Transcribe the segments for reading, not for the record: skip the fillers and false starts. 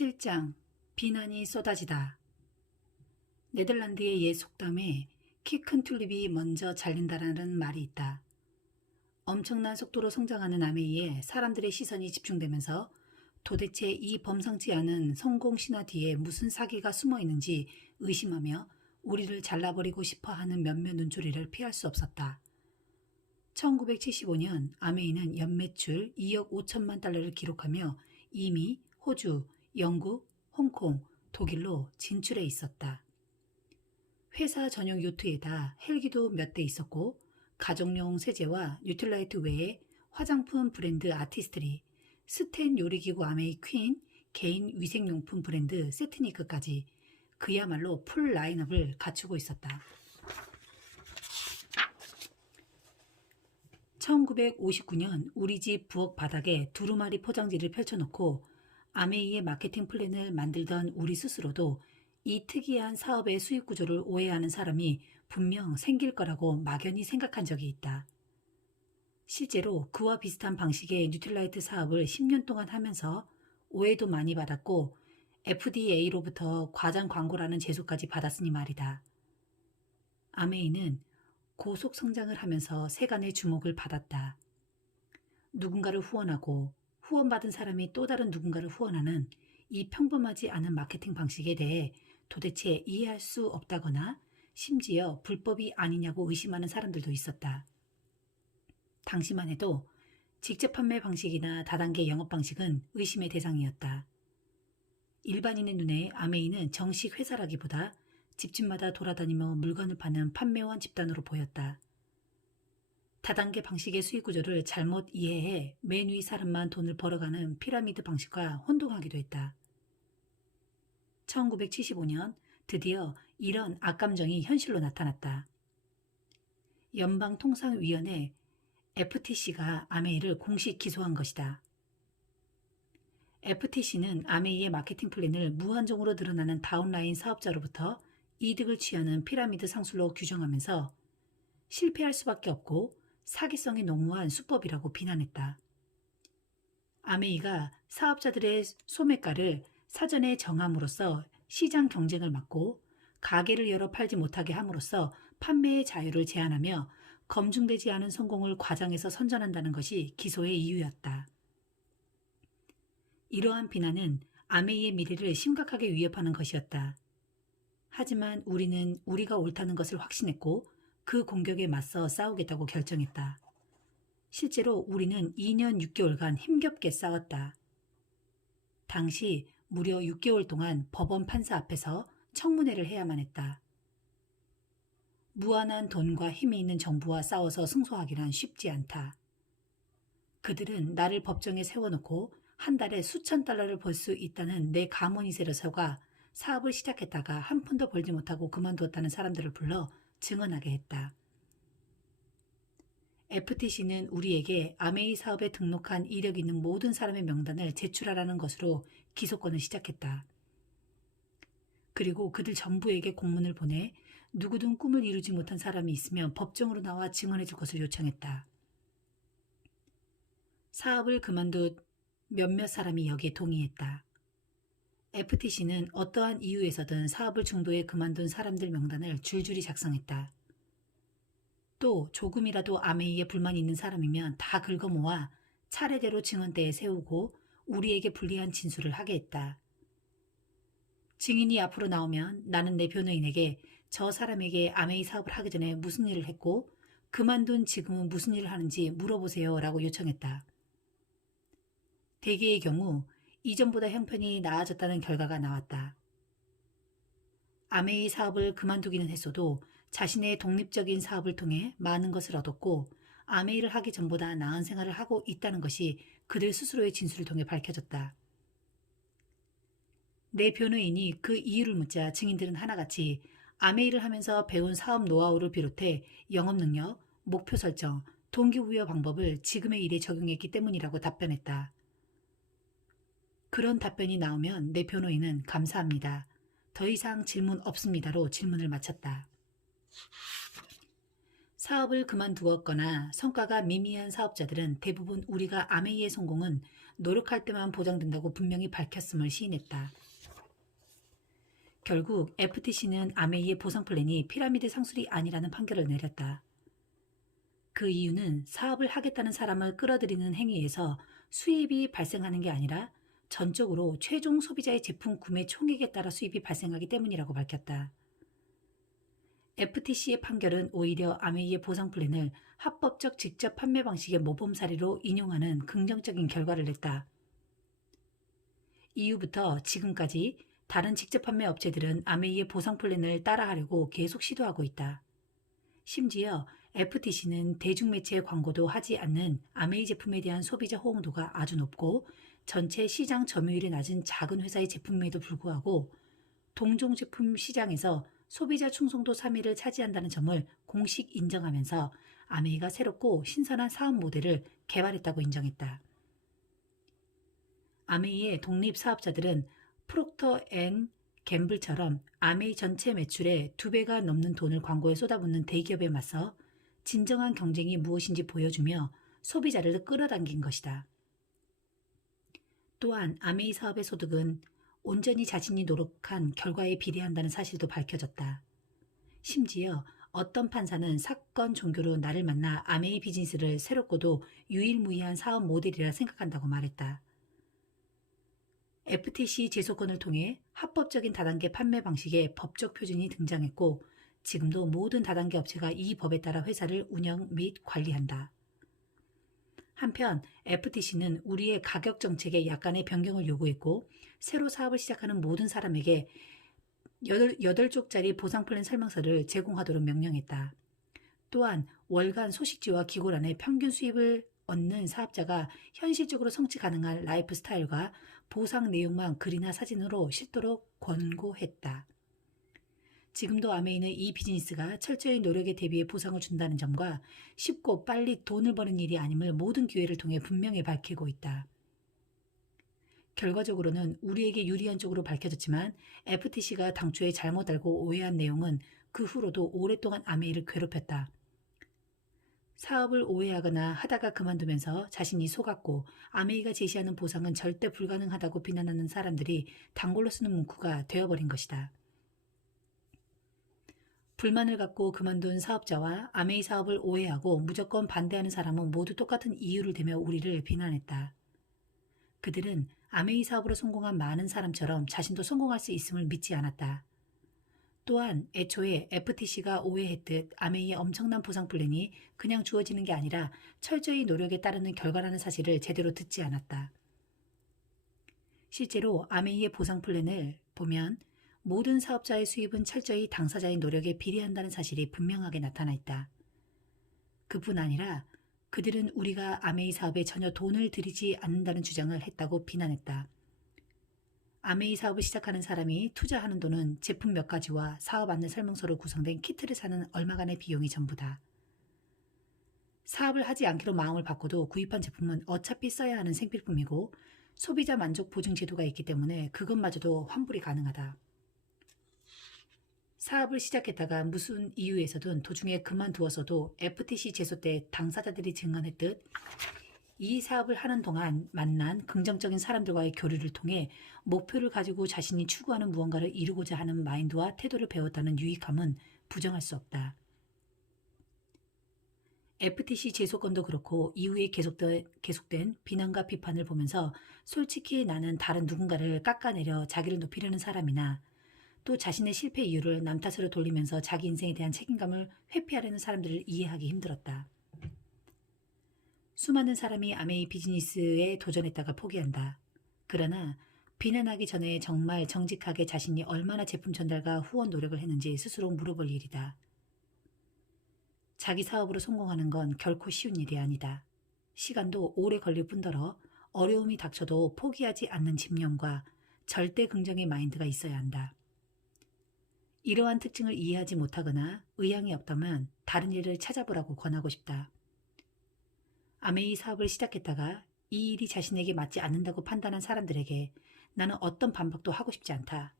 7장 비난이 쏟아지다. 네덜란드의 옛 속담에 키 큰 튤립이 먼저 잘린다라는 말이 있다. 엄청난 속도로 성장하는 아메이에 사람들의 시선이 집중되면서 도대체 이 범상치 않은 성공 신화 뒤에 무슨 사기가 숨어 있는지 의심하며 우리를 잘라버리고 싶어하는 몇몇 눈초리를 피할 수 없었다. 1975년 아메이는 연매출 2억 5천만 달러를 기록하며 이미 호주, 영국, 홍콩, 독일로 진출해 있었다. 회사 전용 요트에다 헬기도 몇 대 있었고 가정용 세제와 뉴트라이트 외에 화장품 브랜드 아티스트리, 스텐 요리기구 아메이 퀸, 개인 위생용품 브랜드 세트니크까지 그야말로 풀 라인업을 갖추고 있었다. 1959년 우리 집 부엌 바닥에 두루마리 포장지를 펼쳐놓고 아메이의 마케팅 플랜을 만들던 우리 스스로도 이 특이한 사업의 수익 구조를 오해하는 사람이 분명 생길 거라고 막연히 생각한 적이 있다. 실제로 그와 비슷한 방식의 뉴트라이트 사업을 10년 동안 하면서 오해도 많이 받았고 FDA로부터 과장 광고라는 제소까지 받았으니 말이다. 아메이는 고속 성장을 하면서 세간의 주목을 받았다. 누군가를 후원하고 후원받은 사람이 또 다른 누군가를 후원하는 이 평범하지 않은 마케팅 방식에 대해 도대체 이해할 수 없다거나 심지어 불법이 아니냐고 의심하는 사람들도 있었다. 당시만 해도 직접 판매 방식이나 다단계 영업 방식은 의심의 대상이었다. 일반인의 눈에 아메이는 정식 회사라기보다 집집마다 돌아다니며 물건을 파는 판매원 집단으로 보였다. 다단계 방식의 수익 구조를 잘못 이해해 맨 위 사람만 돈을 벌어가는 피라미드 방식과 혼동하기도 했다. 1975년 드디어 이런 악감정이 현실로 나타났다. 연방통상위원회 FTC가 아메이를 공식 기소한 것이다. FTC는 아메이의 마케팅 플랜을 무한정으로 늘어나는 다운라인 사업자로부터 이득을 취하는 피라미드 상술로 규정하면서 실패할 수밖에 없고 사기성이 농후한 수법이라고 비난했다. 아메이가 사업자들의 소매가를 사전에 정함으로써 시장 경쟁을 막고 가게를 열어 팔지 못하게 함으로써 판매의 자유를 제한하며 검증되지 않은 성공을 과장해서 선전한다는 것이 기소의 이유였다. 이러한 비난은 아메이의 미래를 심각하게 위협하는 것이었다. 하지만 우리는 우리가 옳다는 것을 확신했고 그 공격에 맞서 싸우겠다고 결정했다. 실제로 우리는 2년 6개월간 힘겹게 싸웠다. 당시 무려 6개월 동안 법원 판사 앞에서 청문회를 해야만 했다. 무한한 돈과 힘이 있는 정부와 싸워서 승소하기란 쉽지 않다. 그들은 나를 법정에 세워놓고 한 달에 수천 달러를 벌 수 있다는 내 가모니세로서가 사업을 시작했다가 한 푼도 벌지 못하고 그만두었다는 사람들을 불러 증언하게 했다. FTC는 우리에게 아메이 사업에 등록한 이력 있는 모든 사람의 명단을 제출하라는 것으로 기소권을 시작했다. 그리고 그들 전부에게 공문을 보내 누구든 꿈을 이루지 못한 사람이 있으면 법정으로 나와 증언해 줄 것을 요청했다. 사업을 그만둔 몇몇 사람이 여기에 동의했다. FTC는 어떠한 이유에서든 사업을 중도에 그만둔 사람들 명단을 줄줄이 작성했다. 또 조금이라도 아메이에 불만이 있는 사람이면 다 긁어모아 차례대로 증언대에 세우고 우리에게 불리한 진술을 하게 했다. 증인이 앞으로 나오면 나는 내 변호인에게 저 사람에게 아메이 사업을 하기 전에 무슨 일을 했고 그만둔 지금은 무슨 일을 하는지 물어보세요 라고 요청했다. 대개의 경우 이전보다 형편이 나아졌다는 결과가 나왔다. 아메이 사업을 그만두기는 했어도 자신의 독립적인 사업을 통해 많은 것을 얻었고 아메이를 하기 전보다 나은 생활을 하고 있다는 것이 그들 스스로의 진술을 통해 밝혀졌다. 내 변호인이 그 이유를 묻자 증인들은 하나같이 아메이를 하면서 배운 사업 노하우를 비롯해 영업 능력, 목표 설정, 동기부여 방법을 지금의 일에 적용했기 때문이라고 답변했다. 그런 답변이 나오면 내 변호인은 감사합니다. 더 이상 질문 없습니다로 질문을 마쳤다. 사업을 그만두었거나 성과가 미미한 사업자들은 대부분 우리가 아메이의 성공은 노력할 때만 보장된다고 분명히 밝혔음을 시인했다. 결국 FTC는 아메이의 보상 플랜이 피라미드 상술이 아니라는 판결을 내렸다. 그 이유는 사업을 하겠다는 사람을 끌어들이는 행위에서 수입이 발생하는 게 아니라 전적으로 최종 소비자의 제품 구매 총액에 따라 수입이 발생하기 때문이라고 밝혔다. FTC의 판결은 오히려 아메이의 보상 플랜을 합법적 직접 판매 방식의 모범 사례로 인용하는 긍정적인 결과를 냈다. 이후부터 지금까지 다른 직접 판매 업체들은 아메이의 보상 플랜을 따라하려고 계속 시도하고 있다. 심지어 FTC는 대중매체 광고도 하지 않는 아메이 제품에 대한 소비자 호응도가 아주 높고 전체 시장 점유율이 낮은 작은 회사의 제품임에도 불구하고 동종 제품 시장에서 소비자 충성도 3위를 차지한다는 점을 공식 인정하면서 아메이가 새롭고 신선한 사업 모델을 개발했다고 인정했다. 아메이의 독립 사업자들은 프록터 앤 갬블처럼 아메이 전체 매출의 2배가 넘는 돈을 광고에 쏟아붓는 대기업에 맞서 진정한 경쟁이 무엇인지 보여주며 소비자를 끌어당긴 것이다. 또한 아메이 사업의 소득은 온전히 자신이 노력한 결과에 비례한다는 사실도 밝혀졌다. 심지어 어떤 판사는 사건 종교로 나를 만나 아메이 비즈니스를 새롭고도 유일무이한 사업 모델이라 생각한다고 말했다. FTC 제소권을 통해 합법적인 다단계 판매 방식의 법적 표준이 등장했고 지금도 모든 다단계 업체가 이 법에 따라 회사를 운영 및 관리한다. 한편 FTC는 우리의 가격 정책에 약간의 변경을 요구했고 새로 사업을 시작하는 모든 사람에게 8쪽짜리 보상 플랜 설명서를 제공하도록 명령했다. 또한 월간 소식지와 기고란에 평균 수입을 얻는 사업자가 현실적으로 성취 가능한 라이프 스타일과 보상 내용만 글이나 사진으로 싣도록 권고했다. 지금도 아메이는 이 비즈니스가 철저히 노력에 대비해 보상을 준다는 점과 쉽고 빨리 돈을 버는 일이 아님을 모든 기회를 통해 분명히 밝히고 있다. 결과적으로는 우리에게 유리한 쪽으로 밝혀졌지만 FTC가 당초에 잘못 알고 오해한 내용은 그 후로도 오랫동안 아메이를 괴롭혔다. 사업을 오해하거나 하다가 그만두면서 자신이 속았고 아메이가 제시하는 보상은 절대 불가능하다고 비난하는 사람들이 단골로 쓰는 문구가 되어버린 것이다. 불만을 갖고 그만둔 사업자와 아메이 사업을 오해하고 무조건 반대하는 사람은 모두 똑같은 이유를 대며 우리를 비난했다. 그들은 아메이 사업으로 성공한 많은 사람처럼 자신도 성공할 수 있음을 믿지 않았다. 또한 애초에 FTC가 오해했듯 아메이의 엄청난 보상 플랜이 그냥 주어지는 게 아니라 철저히 노력에 따르는 결과라는 사실을 제대로 듣지 않았다. 실제로 아메이의 보상 플랜을 보면 모든 사업자의 수입은 철저히 당사자의 노력에 비례한다는 사실이 분명하게 나타나 있다. 그뿐 아니라 그들은 우리가 아메이 사업에 전혀 돈을 들이지 않는다는 주장을 했다고 비난했다. 아메이 사업을 시작하는 사람이 투자하는 돈은 제품 몇 가지와 사업 안내 설명서로 구성된 키트를 사는 얼마간의 비용이 전부다. 사업을 하지 않기로 마음을 바꿔도 구입한 제품은 어차피 써야 하는 생필품이고 소비자 만족 보증 제도가 있기 때문에 그것마저도 환불이 가능하다. 사업을 시작했다가 무슨 이유에서든 도중에 그만두어서도 FTC 제소 때 당사자들이 증언했듯 이 사업을 하는 동안 만난 긍정적인 사람들과의 교류를 통해 목표를 가지고 자신이 추구하는 무언가를 이루고자 하는 마인드와 태도를 배웠다는 유익함은 부정할 수 없다. FTC 제소건도 그렇고 이후에 계속된 비난과 비판을 보면서 솔직히 나는 다른 누군가를 깎아내려 자기를 높이려는 사람이나 또 자신의 실패 이유를 남 탓으로 돌리면서 자기 인생에 대한 책임감을 회피하려는 사람들을 이해하기 힘들었다. 수많은 사람이 아메이 비즈니스에 도전했다가 포기한다. 그러나 비난하기 전에 정말 정직하게 자신이 얼마나 제품 전달과 후원 노력을 했는지 스스로 물어볼 일이다. 자기 사업으로 성공하는 건 결코 쉬운 일이 아니다. 시간도 오래 걸릴 뿐더러 어려움이 닥쳐도 포기하지 않는 집념과 절대 긍정의 마인드가 있어야 한다. 이러한 특징을 이해하지 못하거나 의향이 없다면 다른 일을 찾아보라고 권하고 싶다. 아메이 사업을 시작했다가 이 일이 자신에게 맞지 않는다고 판단한 사람들에게 나는 어떤 반박도 하고 싶지 않다.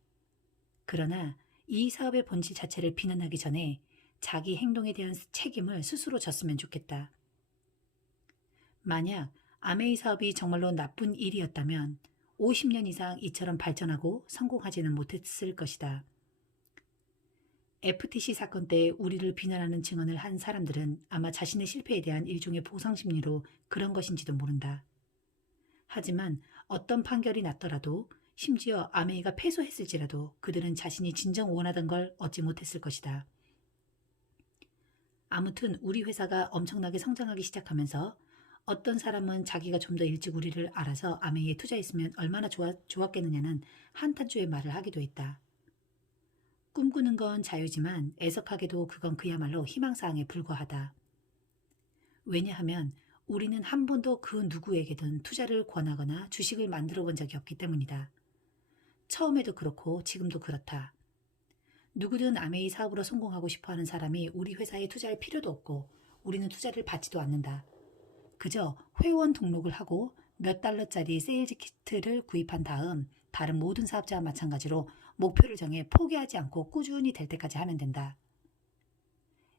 그러나 이 사업의 본질 자체를 비난하기 전에 자기 행동에 대한 책임을 스스로 졌으면 좋겠다. 만약 아메이 사업이 정말로 나쁜 일이었다면 50년 이상 이처럼 발전하고 성공하지는 못했을 것이다. FTC 사건 때 우리를 비난하는 증언을 한 사람들은 아마 자신의 실패에 대한 일종의 보상 심리로 그런 것인지도 모른다. 하지만 어떤 판결이 났더라도 심지어 아메이가 패소했을지라도 그들은 자신이 진정 원하던 걸 얻지 못했을 것이다. 아무튼 우리 회사가 엄청나게 성장하기 시작하면서 어떤 사람은 자기가 좀 더 일찍 우리를 알아서 아메이에 투자했으면 얼마나 좋았겠느냐는 한탄조의 말을 하기도 했다. 꿈꾸는 건 자유지만 애석하게도 그건 그야말로 희망사항에 불과하다. 왜냐하면 우리는 한 번도 그 누구에게든 투자를 권하거나 주식을 만들어 본 적이 없기 때문이다. 처음에도 그렇고 지금도 그렇다. 누구든 아메이 사업으로 성공하고 싶어하는 사람이 우리 회사에 투자할 필요도 없고 우리는 투자를 받지도 않는다. 그저 회원 등록을 하고 몇 달러짜리 세일즈 키트를 구입한 다음 다른 모든 사업자와 마찬가지로 목표를 정해 포기하지 않고 꾸준히 될 때까지 하면 된다.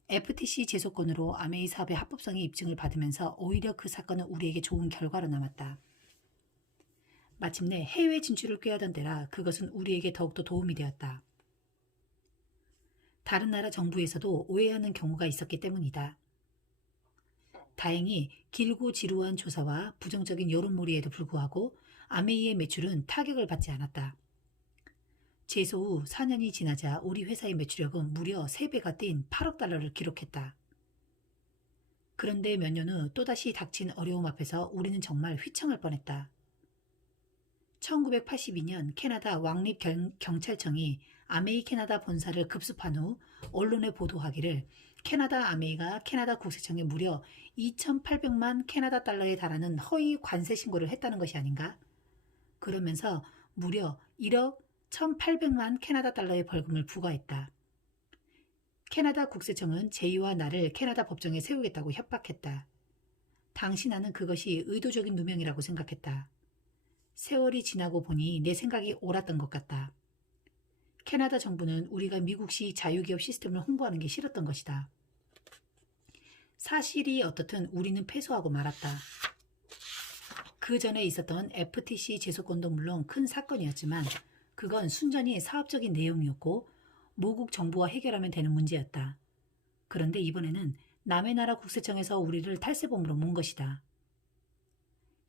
FTC 제소권으로 아메이 사업의 합법성의 입증을 받으면서 오히려 그 사건은 우리에게 좋은 결과로 남았다. 마침내 해외 진출을 꾀하던 때라 그것은 우리에게 더욱더 도움이 되었다. 다른 나라 정부에서도 오해하는 경우가 있었기 때문이다. 다행히 길고 지루한 조사와 부정적인 여론몰이에도 불구하고 아메이의 매출은 타격을 받지 않았다. 제소 후 4년이 지나자 우리 회사의 매출액은 무려 3배가 뛴 8억 달러를 기록했다. 그런데 몇 년 후 또다시 닥친 어려움 앞에서 우리는 정말 휘청할 뻔했다. 1982년 캐나다 왕립경찰청이 아메이 캐나다 본사를 급습한 후 언론에 보도하기를 캐나다 아메이가 캐나다 국세청에 무려 2,800만 캐나다 달러에 달하는 허위 관세 신고를 했다는 것이 아닌가? 그러면서 무려 1억 1,800만 캐나다 달러의 벌금을 부과했다. 캐나다 국세청은 제이와 나를 캐나다 법정에 세우겠다고 협박했다. 당시 나는 그것이 의도적인 누명이라고 생각했다. 세월이 지나고 보니 내 생각이 옳았던 것 같다. 캐나다 정부는 우리가 미국식 자유기업 시스템을 홍보하는 게 싫었던 것이다. 사실이 어떻든 우리는 패소하고 말았다. 그 전에 있었던 FTC 제소권도 물론 큰 사건이었지만 그건 순전히 사업적인 내용이었고 모국 정부와 해결하면 되는 문제였다. 그런데 이번에는 남의 나라 국세청에서 우리를 탈세범으로 몬 것이다.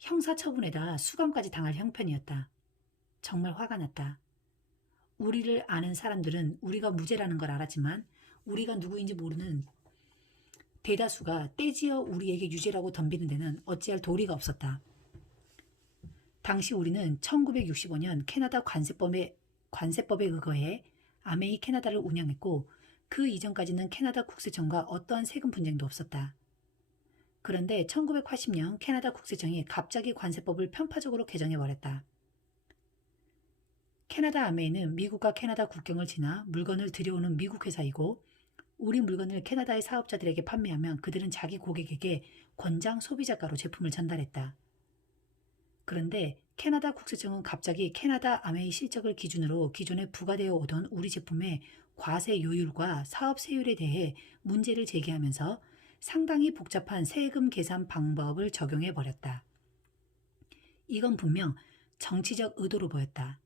형사처분에다 수감까지 당할 형편이었다. 정말 화가 났다. 우리를 아는 사람들은 우리가 무죄라는 걸 알았지만 우리가 누구인지 모르는 대다수가 떼지어 우리에게 유죄라고 덤비는 데는 어찌할 도리가 없었다. 당시 우리는 1965년 캐나다 관세법에 의거해 아메이 캐나다를 운영했고 그 이전까지는 캐나다 국세청과 어떠한 세금 분쟁도 없었다. 그런데 1980년 캐나다 국세청이 갑자기 관세법을 편파적으로 개정해버렸다. 캐나다 아메이는 미국과 캐나다 국경을 지나 물건을 들여오는 미국 회사이고 우리 물건을 캐나다의 사업자들에게 판매하면 그들은 자기 고객에게 권장 소비자가로 제품을 전달했다. 그런데 캐나다 국세청은 갑자기 캐나다 아메이 실적을 기준으로 기존에 부과되어 오던 우리 제품의 과세 요율과 사업 세율에 대해 문제를 제기하면서 상당히 복잡한 세금 계산 방법을 적용해 버렸다. 이건 분명 정치적 의도로 보였다.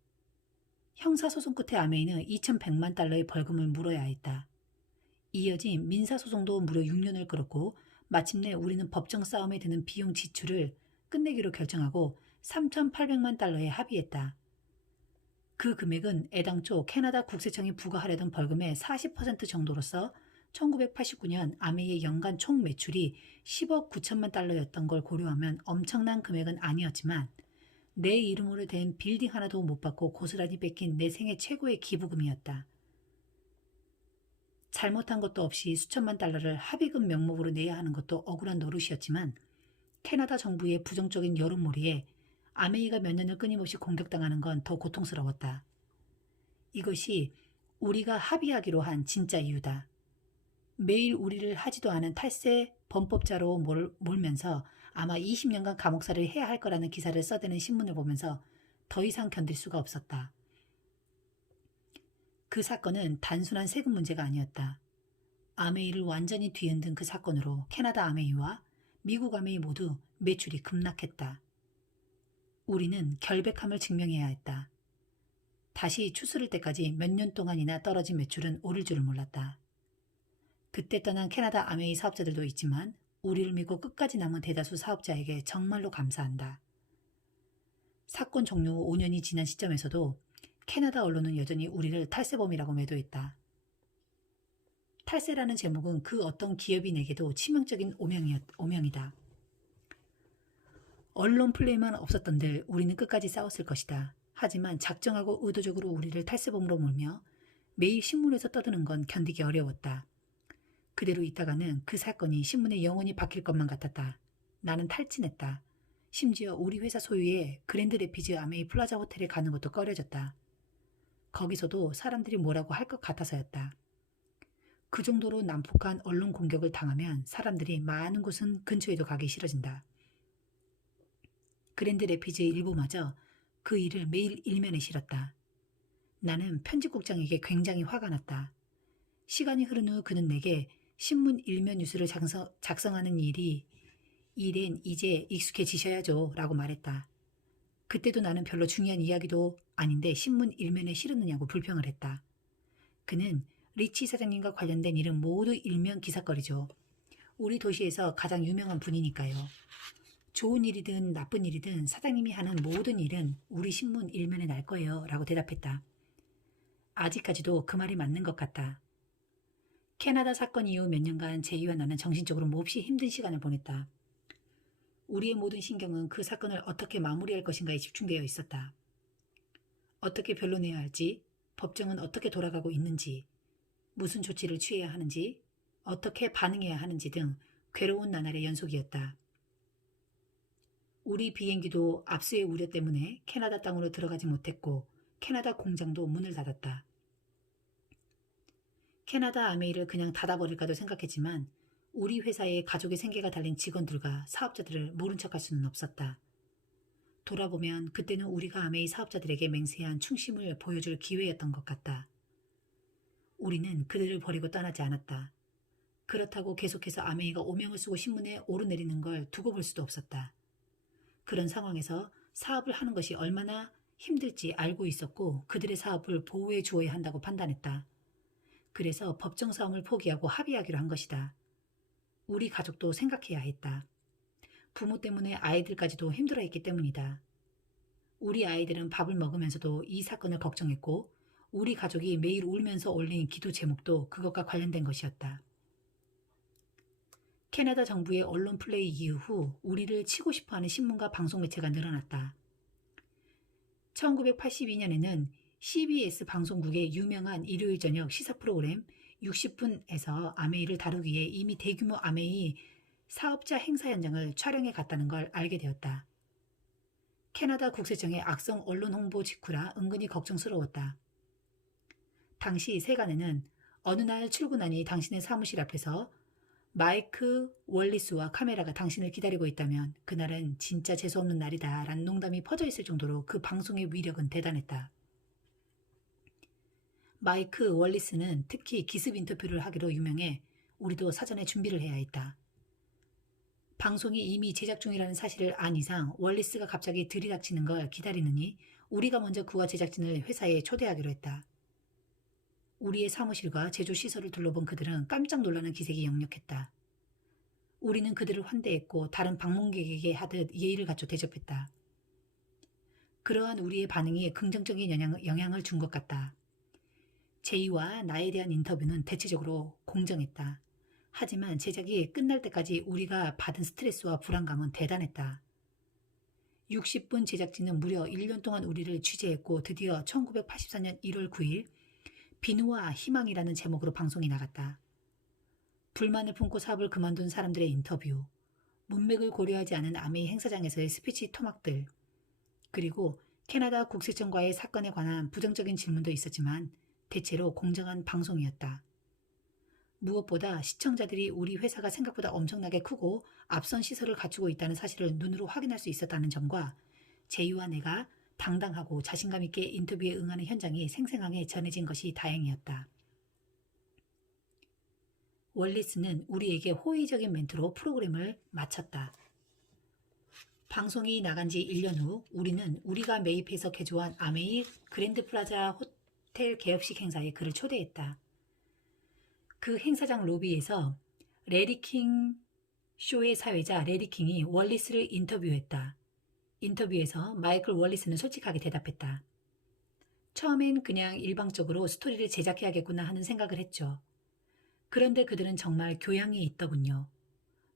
형사소송 끝에 아메이는 2,100만 달러의 벌금을 물어야 했다. 이어진 민사소송도 무려 6년을 끌었고 마침내 우리는 법정 싸움에 드는 비용 지출을 끝내기로 결정하고 3,800만 달러에 합의했다. 그 금액은 애당초 캐나다 국세청이 부과하려던 벌금의 40% 정도로서 1989년 아메이의 연간 총 매출이 10억 9천만 달러였던 걸 고려하면 엄청난 금액은 아니었지만 내 이름으로 된 빌딩 하나도 못 받고 고스란히 뺏긴 내 생애 최고의 기부금이었다. 잘못한 것도 없이 수천만 달러를 합의금 명목으로 내야 하는 것도 억울한 노릇이었지만 캐나다 정부의 부정적인 여론몰이에 아메이가 몇 년을 끊임없이 공격당하는 건 더 고통스러웠다. 이것이 우리가 합의하기로 한 진짜 이유다. 매일 우리를 하지도 않은 탈세 범법자로 몰면서 아마 20년간 감옥살이를 해야 할 거라는 기사를 써대는 신문을 보면서 더 이상 견딜 수가 없었다. 그 사건은 단순한 세금 문제가 아니었다. 아메이를 완전히 뒤흔든 그 사건으로 캐나다 아메이와 미국 아메이 모두 매출이 급락했다. 우리는 결백함을 증명해야 했다. 다시 추스를 때까지 몇 년 동안이나 떨어진 매출은 오를 줄을 몰랐다. 그때 떠난 캐나다 아메이 사업자들도 있지만 우리를 믿고 끝까지 남은 대다수 사업자에게 정말로 감사한다. 사건 종료 후 5년이 지난 시점에서도 캐나다 언론은 여전히 우리를 탈세범이라고 매도했다. 탈세라는 제목은 그 어떤 기업인에게도 치명적인 오명이다. 언론 플레이만 없었던들 우리는 끝까지 싸웠을 것이다. 하지만 작정하고 의도적으로 우리를 탈세범으로 몰며 매일 신문에서 떠드는 건 견디기 어려웠다. 그대로 있다가는 그 사건이 신문에 영원히 박힐 것만 같았다. 나는 탈진했다. 심지어 우리 회사 소유의 그랜드 레피즈 아메이 플라자 호텔에 가는 것도 꺼려졌다. 거기서도 사람들이 뭐라고 할 것 같아서였다. 그 정도로 난폭한 언론 공격을 당하면 사람들이 많은 곳은 근처에도 가기 싫어진다. 그랜드 레피즈의 일부마저 그 일을 매일 일면에 실었다. 나는 편집국장에게 굉장히 화가 났다. 시간이 흐른 후 그는 내게 신문 일면 뉴스를 작성하는 일엔 이제 익숙해지셔야죠 라고 말했다. 그때도 나는 별로 중요한 이야기도 아닌데 신문 일면에 실었느냐고 불평을 했다. 그는 리치 사장님과 관련된 일은 모두 일면 기사거리죠. 우리 도시에서 가장 유명한 분이니까요. 좋은 일이든 나쁜 일이든 사장님이 하는 모든 일은 우리 신문 일면에 날 거예요 라고 대답했다. 아직까지도 그 말이 맞는 것 같다. 캐나다 사건 이후 몇 년간 제이와 나는 정신적으로 몹시 힘든 시간을 보냈다. 우리의 모든 신경은 그 사건을 어떻게 마무리할 것인가에 집중되어 있었다. 어떻게 변론해야 할지, 법정은 어떻게 돌아가고 있는지, 무슨 조치를 취해야 하는지, 어떻게 반응해야 하는지 등 괴로운 나날의 연속이었다. 우리 비행기도 압수의 우려 때문에 캐나다 땅으로 들어가지 못했고 캐나다 공장도 문을 닫았다. 캐나다 아메이를 그냥 닫아버릴까도 생각했지만 우리 회사의 가족의 생계가 달린 직원들과 사업자들을 모른 척할 수는 없었다. 돌아보면 그때는 우리가 아메이 사업자들에게 맹세한 충심을 보여줄 기회였던 것 같다. 우리는 그들을 버리고 떠나지 않았다. 그렇다고 계속해서 아메이가 오명을 쓰고 신문에 오르내리는 걸 두고 볼 수도 없었다. 그런 상황에서 사업을 하는 것이 얼마나 힘들지 알고 있었고 그들의 사업을 보호해 주어야 한다고 판단했다. 그래서 법정 싸움을 포기하고 합의하기로 한 것이다. 우리 가족도 생각해야 했다. 부모 때문에 아이들까지도 힘들어했기 때문이다. 우리 아이들은 밥을 먹으면서도 이 사건을 걱정했고 우리 가족이 매일 울면서 올린 기도 제목도 그것과 관련된 것이었다. 캐나다 정부의 언론 플레이 이후 우리를 치고 싶어하는 신문과 방송 매체가 늘어났다. 1982년에는 CBS 방송국의 유명한 일요일 저녁 시사 프로그램 60분에서 아메이를 다루기에 이미 대규모 아메이 사업자 행사 현장을 촬영해 갔다는 걸 알게 되었다. 캐나다 국세청의 악성 언론 홍보 직후라 은근히 걱정스러웠다. 당시 세간에는 어느 날 출근하니 당신의 사무실 앞에서 마이크 월리스와 카메라가 당신을 기다리고 있다면 그날은 진짜 재수없는 날이다 라는 농담이 퍼져 있을 정도로 그 방송의 위력은 대단했다. 마이크 월리스는 특히 기습 인터뷰를 하기로 유명해 우리도 사전에 준비를 해야 했다. 방송이 이미 제작 중이라는 사실을 안 이상 월리스가 갑자기 들이닥치는 걸 기다리느니 우리가 먼저 그와 제작진을 회사에 초대하기로 했다. 우리의 사무실과 제조 시설을 둘러본 그들은 깜짝 놀라는 기색이 역력했다. 우리는 그들을 환대했고 다른 방문객에게 하듯 예의를 갖춰 대접했다. 그러한 우리의 반응이 긍정적인 영향을 준 것 같다. 제이와 나에 대한 인터뷰는 대체적으로 공정했다. 하지만 제작이 끝날 때까지 우리가 받은 스트레스와 불안감은 대단했다. 60분 제작진은 무려 1년 동안 우리를 취재했고 드디어 1984년 1월 9일 비누와 희망이라는 제목으로 방송이 나갔다. 불만을 품고 사업을 그만둔 사람들의 인터뷰, 문맥을 고려하지 않은 아메이 행사장에서의 스피치 토막들, 그리고 캐나다 국세청과의 사건에 관한 부정적인 질문도 있었지만 대체로 공정한 방송이었다. 무엇보다 시청자들이 우리 회사가 생각보다 엄청나게 크고 앞선 시설을 갖추고 있다는 사실을 눈으로 확인할 수 있었다는 점과 제이와 내가 당당하고 자신감 있게 인터뷰에 응하는 현장이 생생하게 전해진 것이 다행이었다. 월리스는 우리에게 호의적인 멘트로 프로그램을 마쳤다. 방송이 나간 지 1년 후 우리는 우리가 매입해서 개조한 아메이 그랜드 플라자 호텔 개업식 행사에 그를 초대했다. 그 행사장 로비에서 레디킹 쇼의 사회자 레디킹이 월리스를 인터뷰했다. 인터뷰에서 마이클 월리스는 솔직하게 대답했다. 처음엔 그냥 일방적으로 스토리를 제작해야겠구나 하는 생각을 했죠. 그런데 그들은 정말 교양이 있더군요.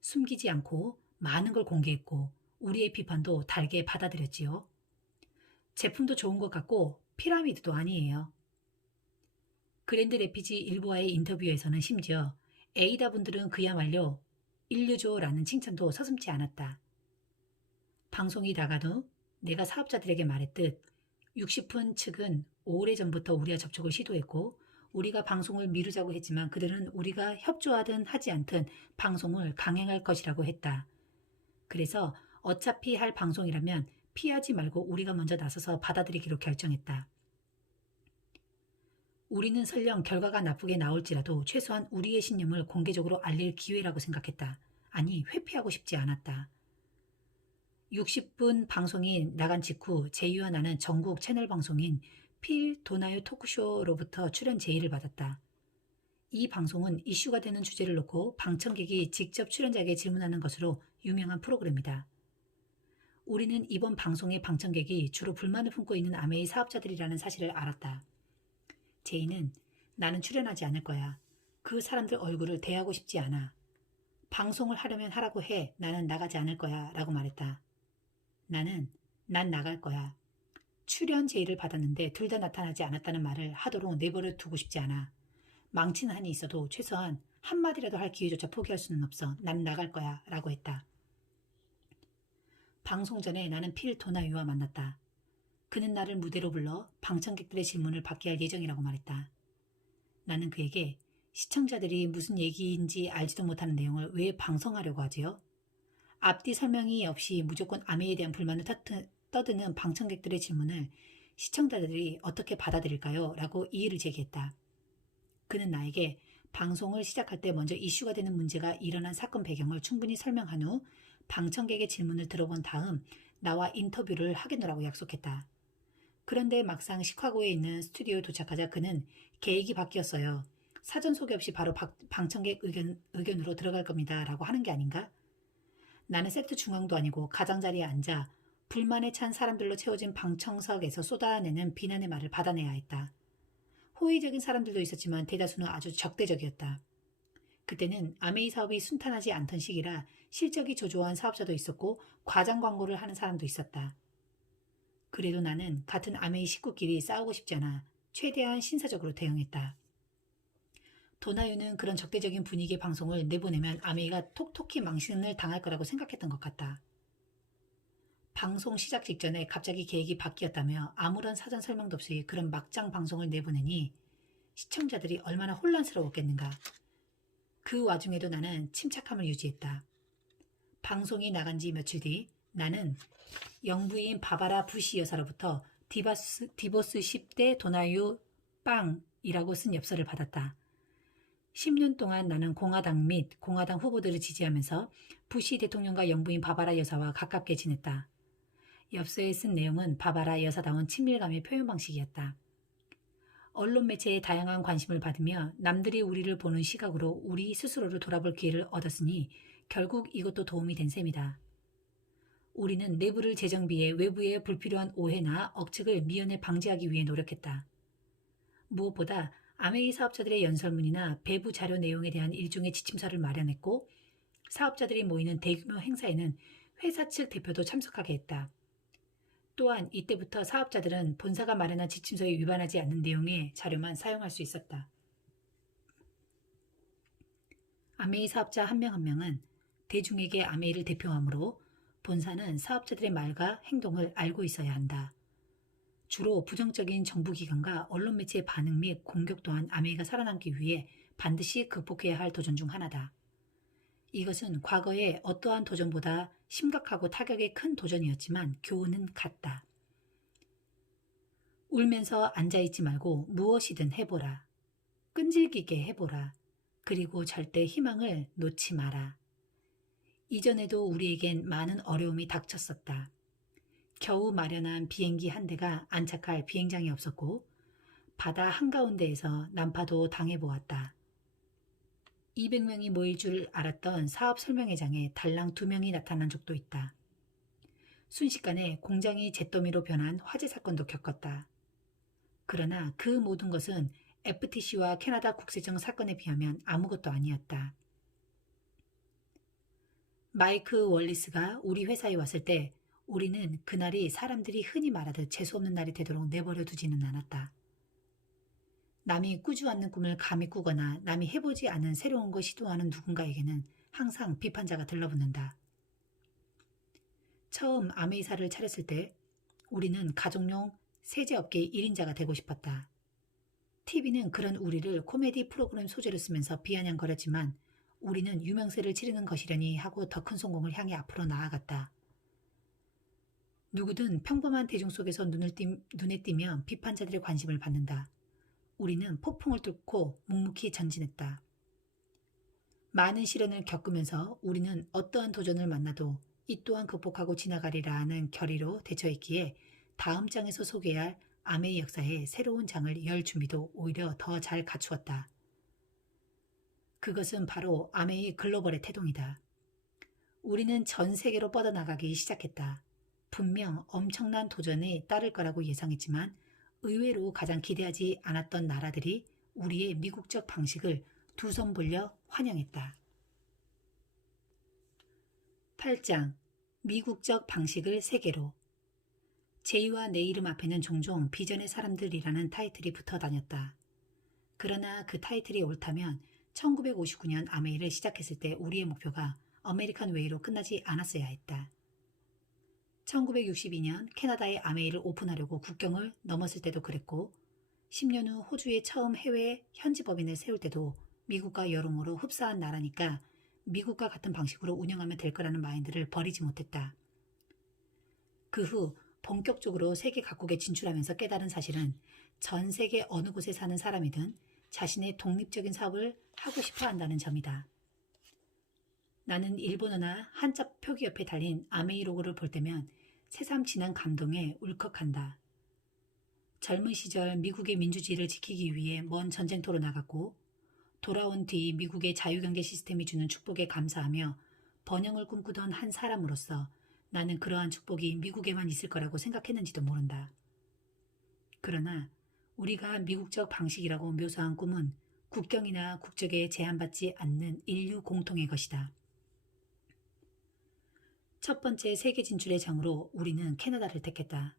숨기지 않고 많은 걸 공개했고 우리의 비판도 달게 받아들였지요. 제품도 좋은 것 같고 피라미드도 아니에요. 그랜드 레피지 일부와의 인터뷰에서는 심지어 에이다 분들은 그야말로 인류조라는 칭찬도 서슴지 않았다. 방송이 나간 후 내가 사업자들에게 말했듯 60분 측은 오래전부터 우리와 접촉을 시도했고 우리가 방송을 미루자고 했지만 그들은 우리가 협조하든 하지 않든 방송을 강행할 것이라고 했다. 그래서 어차피 할 방송이라면 피하지 말고 우리가 먼저 나서서 받아들이기로 결정했다. 우리는 설령 결과가 나쁘게 나올지라도 최소한 우리의 신념을 공개적으로 알릴 기회라고 생각했다. 아니, 회피하고 싶지 않았다. 60분 방송이 나간 직후 제이와 나는 전국 채널 방송인 필 도나요 토크쇼로부터 출연 제의를 받았다. 이 방송은 이슈가 되는 주제를 놓고 방청객이 직접 출연자에게 질문하는 것으로 유명한 프로그램이다. 우리는 이번 방송의 방청객이 주로 불만을 품고 있는 아메이 사업자들이라는 사실을 알았다. 제이는 나는 출연하지 않을 거야. 그 사람들 얼굴을 대하고 싶지 않아. 방송을 하려면 하라고 해. 나는 나가지 않을 거야. 라고 말했다. 난 나갈 거야. 출연 제의를 받았는데 둘 다 나타나지 않았다는 말을 하도록 내버려 두고 싶지 않아. 망치는 한이 있어도 최소한 한마디라도 할 기회조차 포기할 수는 없어. 난 나갈 거야. 라고 했다. 방송 전에 나는 필 도나유와 만났다. 그는 나를 무대로 불러 방청객들의 질문을 받게 할 예정이라고 말했다. 나는 그에게 시청자들이 무슨 얘기인지 알지도 못하는 내용을 왜 방송하려고 하지요? 앞뒤 설명이 없이 무조건 아메에 대한 불만을 떠드는 방청객들의 질문을 시청자들이 어떻게 받아들일까요? 라고 이의를 제기했다. 그는 나에게 방송을 시작할 때 먼저 이슈가 되는 문제가 일어난 사건 배경을 충분히 설명한 후 방청객의 질문을 들어본 다음 나와 인터뷰를 하겠노라고 약속했다. 그런데 막상 시카고에 있는 스튜디오에 도착하자 그는 계획이 바뀌었어요. 사전 소개 없이 바로 방청객 의견으로 들어갈 겁니다. 라고 하는 게 아닌가? 나는 세트 중앙도 아니고 가장자리에 앉아 불만에 찬 사람들로 채워진 방청석에서 쏟아내는 비난의 말을 받아내야 했다. 호의적인 사람들도 있었지만 대다수는 아주 적대적이었다. 그때는 아메이 사업이 순탄하지 않던 시기라 실적이 저조한 사업자도 있었고 과장 광고를 하는 사람도 있었다. 그래도 나는 같은 아메이 식구끼리 싸우고 싶지 않아 최대한 신사적으로 대응했다. 도나유는 그런 적대적인 분위기의 방송을 내보내면 아메이가 톡톡히 망신을 당할 거라고 생각했던 것 같다. 방송 시작 직전에 갑자기 계획이 바뀌었다며 아무런 사전 설명도 없이 그런 막장 방송을 내보내니 시청자들이 얼마나 혼란스러웠겠는가. 그 와중에도 나는 침착함을 유지했다. 방송이 나간 지 며칠 뒤 나는 영부인 바바라 부시 여사로부터 디보스 10대 도나유 빵이라고 쓴 엽서를 받았다. 10년 동안 나는 공화당 및 공화당 후보들을 지지하면서 부시 대통령과 영부인 바바라 여사와 가깝게 지냈다. 엽서에 쓴 내용은 바바라 여사다운 친밀감의 표현 방식이었다. 언론 매체에 다양한 관심을 받으며 남들이 우리를 보는 시각으로 우리 스스로를 돌아볼 기회를 얻었으니 결국 이것도 도움이 된 셈이다. 우리는 내부를 재정비해 외부의 불필요한 오해나 억측을 미연에 방지하기 위해 노력했다. 무엇보다 아메이 사업자들의 연설문이나 배부 자료 내용에 대한 일종의 지침서를 마련했고 사업자들이 모이는 대규모 행사에는 회사 측 대표도 참석하게 했다. 또한 이때부터 사업자들은 본사가 마련한 지침서에 위반하지 않는 내용의 자료만 사용할 수 있었다. 아메이 사업자 한 명 한 명은 대중에게 아메이를 대표하므로 본사는 사업자들의 말과 행동을 알고 있어야 한다. 주로 부정적인 정부기관과 언론 매체의 반응 및 공격 또한 아메이가 살아남기 위해 반드시 극복해야 할 도전 중 하나다. 이것은 과거의 어떠한 도전보다 심각하고 타격이 큰 도전이었지만 교훈은 같다. 울면서 앉아있지 말고 무엇이든 해보라. 끈질기게 해보라. 그리고 절대 희망을 놓지 마라. 이전에도 우리에겐 많은 어려움이 닥쳤었다. 겨우 마련한 비행기 한 대가 안착할 비행장이 없었고 바다 한가운데에서 난파도 당해보았다. 200명이 모일 줄 알았던 사업 설명회장에 달랑 2명이 나타난 적도 있다. 순식간에 공장이 잿더미로 변한 화재 사건도 겪었다. 그러나 그 모든 것은 FTC와 캐나다 국세청 사건에 비하면 아무것도 아니었다. 마이크 월리스가 우리 회사에 왔을 때 우리는 그날이 사람들이 흔히 말하듯 재수없는 날이 되도록 내버려 두지는 않았다. 남이 꾸지 않는 꿈을 감히 꾸거나 남이 해보지 않은 새로운 걸 시도하는 누군가에게는 항상 비판자가 들러붙는다. 처음 아메이사를 차렸을 때 우리는 가족용 세제업계 1인자가 되고 싶었다. TV는 그런 우리를 코미디 프로그램 소재로 쓰면서 비아냥거렸지만 우리는 유명세를 치르는 것이려니 하고 더 큰 성공을 향해 앞으로 나아갔다. 누구든 평범한 대중 속에서 눈에 띄면 비판자들의 관심을 받는다. 우리는 폭풍을 뚫고 묵묵히 전진했다. 많은 시련을 겪으면서 우리는 어떠한 도전을 만나도 이 또한 극복하고 지나가리라 하는 결의로 대처했기에 다음 장에서 소개할 아메이 역사의 새로운 장을 열 준비도 오히려 더 잘 갖추었다. 그것은 바로 아메이 글로벌의 태동이다. 우리는 전 세계로 뻗어나가기 시작했다. 분명 엄청난 도전이 따를 거라고 예상했지만 의외로 가장 기대하지 않았던 나라들이 우리의 미국적 방식을 두 손 벌려 환영했다. 8장 미국적 방식을 세계로. 제이와 내 이름 앞에는 종종 비전의 사람들이라는 타이틀이 붙어 다녔다. 그러나 그 타이틀이 옳다면 1959년 아메이를 시작했을 때 우리의 목표가 아메리칸 웨이로 끝나지 않았어야 했다. 1962년 캐나다에 아메이를 오픈하려고 국경을 넘었을 때도 그랬고 10년 후 호주에 처음 해외 현지 법인을 세울 때도 미국과 여러모로 흡사한 나라니까 미국과 같은 방식으로 운영하면 될 거라는 마인드를 버리지 못했다. 그 후 본격적으로 세계 각국에 진출하면서 깨달은 사실은 전 세계 어느 곳에 사는 사람이든 자신의 독립적인 사업을 하고 싶어 한다는 점이다. 나는 일본어나 한자 표기 옆에 달린 아메이 로고를 볼 때면 새삼 지난 감동에 울컥한다. 젊은 시절 미국의 민주주의를 지키기 위해 먼 전쟁터로 나갔고 돌아온 뒤 미국의 자유경제 시스템이 주는 축복에 감사하며 번영을 꿈꾸던 한 사람으로서 나는 그러한 축복이 미국에만 있을 거라고 생각했는지도 모른다. 그러나 우리가 미국적 방식이라고 묘사한 꿈은 국경이나 국적에 제한받지 않는 인류 공통의 것이다. 첫 번째 세계 진출의 장으로 우리는 캐나다를 택했다.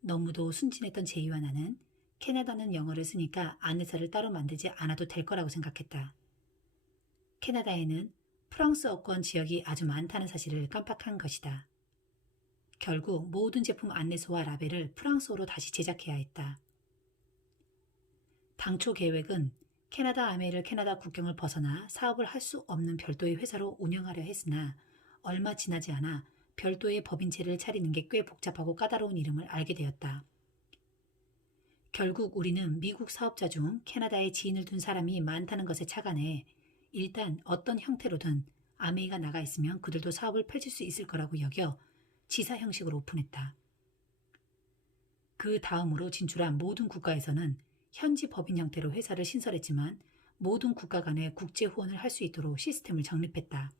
너무도 순진했던 제이와 나는 캐나다는 영어를 쓰니까 안내서를 따로 만들지 않아도 될 거라고 생각했다. 캐나다에는 프랑스어권 지역이 아주 많다는 사실을 깜빡한 것이다. 결국 모든 제품 안내서와 라벨을 프랑스어로 다시 제작해야 했다. 당초 계획은 캐나다 아메이를 캐나다 국경을 벗어나 사업을 할 수 없는 별도의 회사로 운영하려 했으나 얼마 지나지 않아 별도의 법인체를 차리는 게 꽤 복잡하고 까다로운 이름을 알게 되었다. 결국 우리는 미국 사업자 중 캐나다에 지인을 둔 사람이 많다는 것에 착안해 일단 어떤 형태로든 아메이가 나가 있으면 그들도 사업을 펼칠 수 있을 거라고 여겨 지사 형식으로 오픈했다. 그 다음으로 진출한 모든 국가에서는 현지 법인 형태로 회사를 신설했지만 모든 국가 간에 국제 후원을 할 수 있도록 시스템을 정립했다.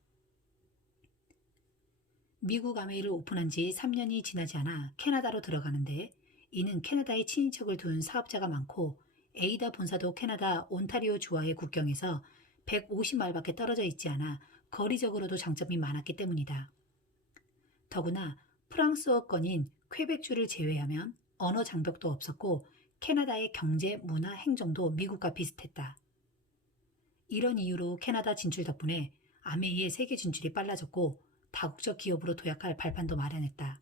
미국 아메이를 오픈한 지 3년이 지나지 않아 캐나다로 들어가는데 이는 캐나다에 친인척을 둔 사업자가 많고 에이다 본사도 캐나다 온타리오 주와의 국경에서 150마일밖에 떨어져 있지 않아 거리적으로도 장점이 많았기 때문이다. 더구나 프랑스어권인 퀘벡주를 제외하면 언어 장벽도 없었고 캐나다의 경제, 문화, 행정도 미국과 비슷했다. 이런 이유로 캐나다 진출 덕분에 아메이의 세계 진출이 빨라졌고 다국적 기업으로 도약할 발판도 마련했다.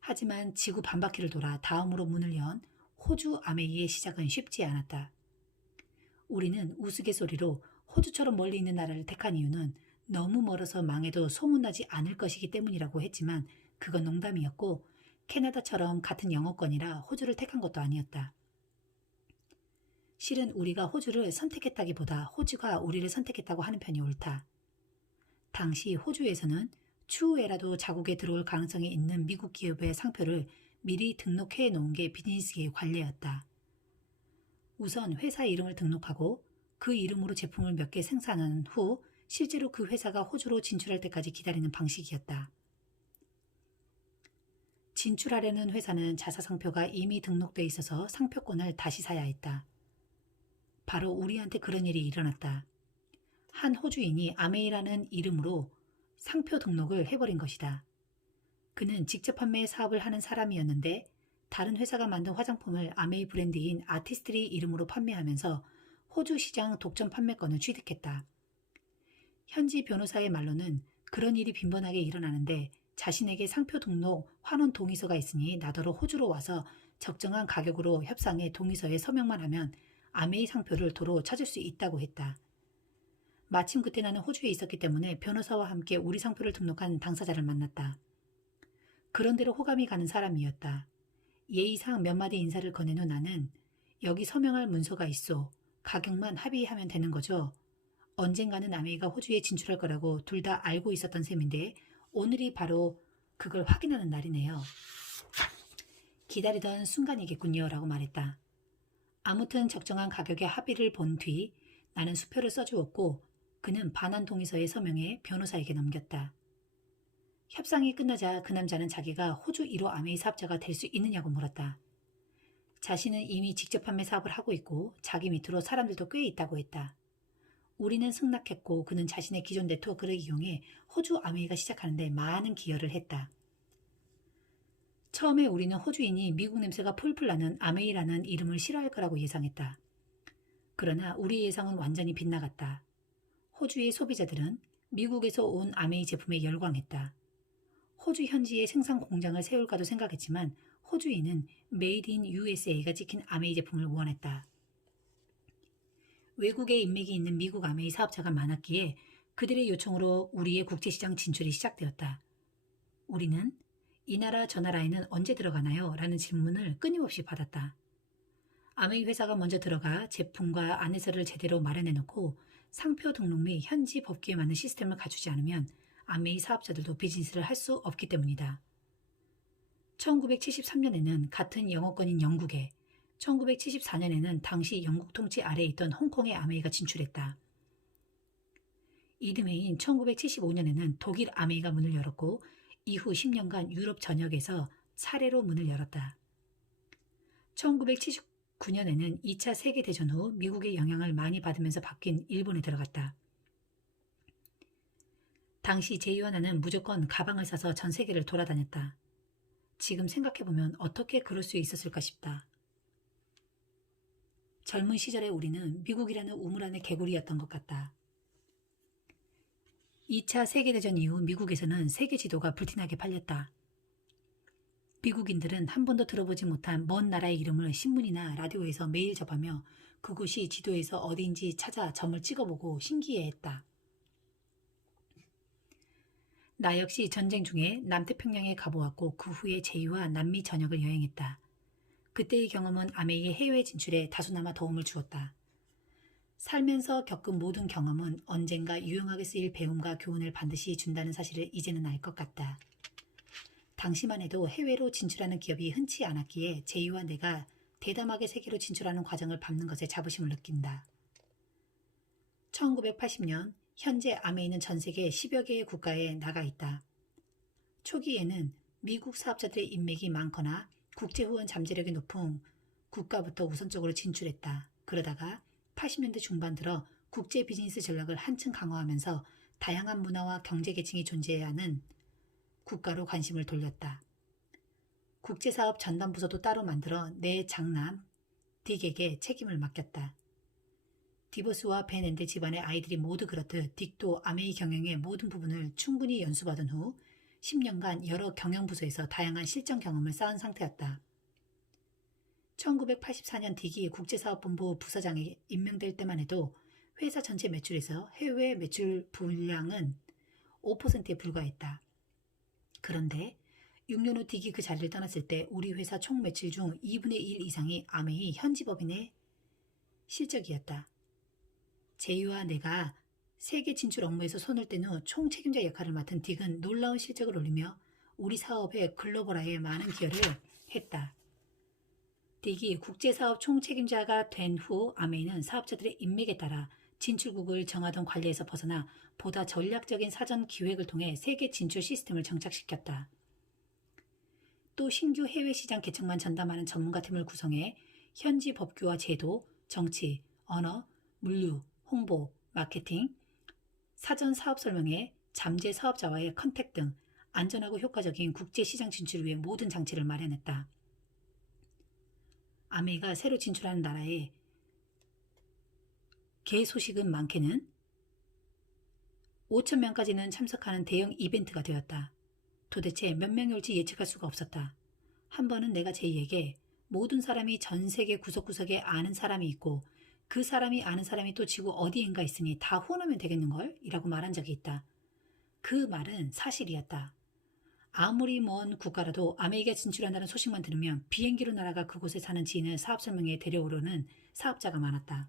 하지만 지구 반바퀴를 돌아 다음으로 문을 연 호주 아메이의 시작은 쉽지 않았다. 우리는 우스갯소리로 호주처럼 멀리 있는 나라를 택한 이유는 너무 멀어서 망해도 소문나지 않을 것이기 때문이라고 했지만 그건 농담이었고 캐나다처럼 같은 영어권이라 호주를 택한 것도 아니었다. 실은 우리가 호주를 선택했다기보다 호주가 우리를 선택했다고 하는 편이 옳다. 당시 호주에서는 추후에라도 자국에 들어올 가능성이 있는 미국 기업의 상표를 미리 등록해 놓은 게 비즈니스계의 관례였다. 우선 회사 이름을 등록하고 그 이름으로 제품을 몇 개 생산한 후 실제로 그 회사가 호주로 진출할 때까지 기다리는 방식이었다. 진출하려는 회사는 자사 상표가 이미 등록돼 있어서 상표권을 다시 사야 했다. 바로 우리한테 그런 일이 일어났다. 한 호주인이 아메이라는 이름으로 상표 등록을 해버린 것이다. 그는 직접 판매 사업을 하는 사람이었는데 다른 회사가 만든 화장품을 아메이 브랜드인 아티스트리 이름으로 판매하면서 호주 시장 독점 판매권을 취득했다. 현지 변호사의 말로는 그런 일이 빈번하게 일어나는데 자신에게 상표 등록 환원 동의서가 있으니 나더러 호주로 와서 적정한 가격으로 협상해 동의서에 서명만 하면 아메이 상표를 도로 찾을 수 있다고 했다. 마침 그때 나는 호주에 있었기 때문에 변호사와 함께 우리 상표를 등록한 당사자를 만났다. 그런대로 호감이 가는 사람이었다. 예의상 몇 마디 인사를 건넨 후 나는 여기 서명할 문서가 있어. 가격만 합의하면 되는 거죠. 언젠가는 아메이가 호주에 진출할 거라고 둘 다 알고 있었던 셈인데 오늘이 바로 그걸 확인하는 날이네요. 기다리던 순간이겠군요 라고 말했다. 아무튼 적정한 가격의 합의를 본 뒤 나는 수표를 써주었고 그는 반환 동의서에 서명해 변호사에게 넘겼다. 협상이 끝나자 그 남자는 자기가 호주 1호 아메이 사업자가 될 수 있느냐고 물었다. 자신은 이미 직접 판매 사업을 하고 있고 자기 밑으로 사람들도 꽤 있다고 했다. 우리는 승낙했고 그는 자신의 기존 네트워크를 이용해 호주 아메이가 시작하는데 많은 기여를 했다. 처음에 우리는 호주인이 미국 냄새가 풀풀 나는 아메이라는 이름을 싫어할 거라고 예상했다. 그러나 우리 예상은 완전히 빗나갔다. 호주의 소비자들은 미국에서 온 아메이 제품에 열광했다. 호주 현지에 생산 공장을 세울까도 생각했지만 호주인은 메이드 인 USA가 찍힌 아메이 제품을 원했다. 외국에 인맥이 있는 미국 아메이 사업자가 많았기에 그들의 요청으로 우리의 국제시장 진출이 시작되었다. 우리는 이 나라 저 나라에는 언제 들어가나요? 라는 질문을 끊임없이 받았다. 아메이 회사가 먼저 들어가 제품과 안내서를 제대로 마련해놓고 상표 등록 및 현지 법규에 맞는 시스템을 갖추지 않으면 아메이 사업자들도 비즈니스를 할 수 없기 때문이다. 1973년에는 같은 영어권인 영국에, 1974년에는 당시 영국 통치 아래에 있던 홍콩의 아메이가 진출했다. 이듬해인 1975년에는 독일 아메이가 문을 열었고 이후 10년간 유럽 전역에서 차례로 문을 열었다. 1979년에는 2차 세계대전 후 미국의 영향을 많이 받으면서 바뀐 일본에 들어갔다. 당시 제이와 나는 무조건 가방을 사서 전 세계를 돌아다녔다. 지금 생각해보면 어떻게 그럴 수 있었을까 싶다. 젊은 시절의 우리는 미국이라는 우물 안의 개구리였던 것 같다. 2차 세계대전 이후 미국에서는 세계 지도가 불티나게 팔렸다. 미국인들은 한 번도 들어보지 못한 먼 나라의 이름을 신문이나 라디오에서 매일 접하며 그곳이 지도에서 어디인지 찾아 점을 찍어보고 신기해했다. 나 역시 전쟁 중에 남태평양에 가보았고 그 후에 제이와 남미 전역을 여행했다. 그때의 경험은 아메이의 해외 진출에 다소나마 도움을 주었다. 살면서 겪은 모든 경험은 언젠가 유용하게 쓰일 배움과 교훈을 반드시 준다는 사실을 이제는 알 것 같다. 당시만 해도 해외로 진출하는 기업이 흔치 않았기에 제이와 내가 대담하게 세계로 진출하는 과정을 밟는 것에 자부심을 느낀다. 1980년 현재 아메이는 전 세계 10여 개의 국가에 나가 있다. 초기에는 미국 사업자들의 인맥이 많거나 국제 후원 잠재력이 높은 국가부터 우선적으로 진출했다. 그러다가 80년대 중반 들어 국제 비즈니스 전략을 한층 강화하면서 다양한 문화와 경제 계층이 존재하는 국가로 관심을 돌렸다. 국제사업 전담부서도 따로 만들어 내 장남 딕에게 책임을 맡겼다. 디보스와 벤 앤드 집안의 아이들이 모두 그렇듯 딕도 아메이 경영의 모든 부분을 충분히 연수받은 후 10년간 여러 경영부서에서 다양한 실전 경험을 쌓은 상태였다. 1984년 딕이 국제사업본부 부서장에 임명될 때만 해도 회사 전체 매출에서 해외 매출 분량은 5%에 불과했다. 그런데 6년 후 딕이 그 자리를 떠났을 때 우리 회사 총 매출 중 2분의 1 이상이 아메이 현지 법인에 실적이었다. 제이와 내가 세계 진출 업무에서 손을 뗀 후 총책임자 역할을 맡은 딕은 놀라운 실적을 올리며 우리 사업의 글로벌화에 많은 기여를 했다. 딕이 국제사업 총책임자가 된 후 아메이는 사업자들의 인맥에 따라 진출국을 정하던 관리에서 벗어나 보다 전략적인 사전 기획을 통해 세계 진출 시스템을 정착시켰다. 또 신규 해외 시장 개척만 전담하는 전문가팀을 구성해 현지 법규와 제도, 정치, 언어, 물류, 홍보, 마케팅, 사전 사업 설명회, 잠재 사업자와의 컨택 등 안전하고 효과적인 국제 시장 진출을 위해 모든 장치를 마련했다. 아메이가 새로 진출하는 나라에 개 소식은 많게는 5천 명까지는 참석하는 대형 이벤트가 되었다. 도대체 몇 명이 올지 예측할 수가 없었다. 한 번은 내가 제이에게 모든 사람이 전 세계 구석구석에 아는 사람이 있고 그 사람이 아는 사람이 또 지구 어디인가 있으니 다 후원하면 되겠는걸? 이라고 말한 적이 있다. 그 말은 사실이었다. 아무리 먼 국가라도 아메이가 진출한다는 소식만 들으면 비행기로 날아가 그곳에 사는 지인을 사업 설명회에 데려오려는 사업자가 많았다.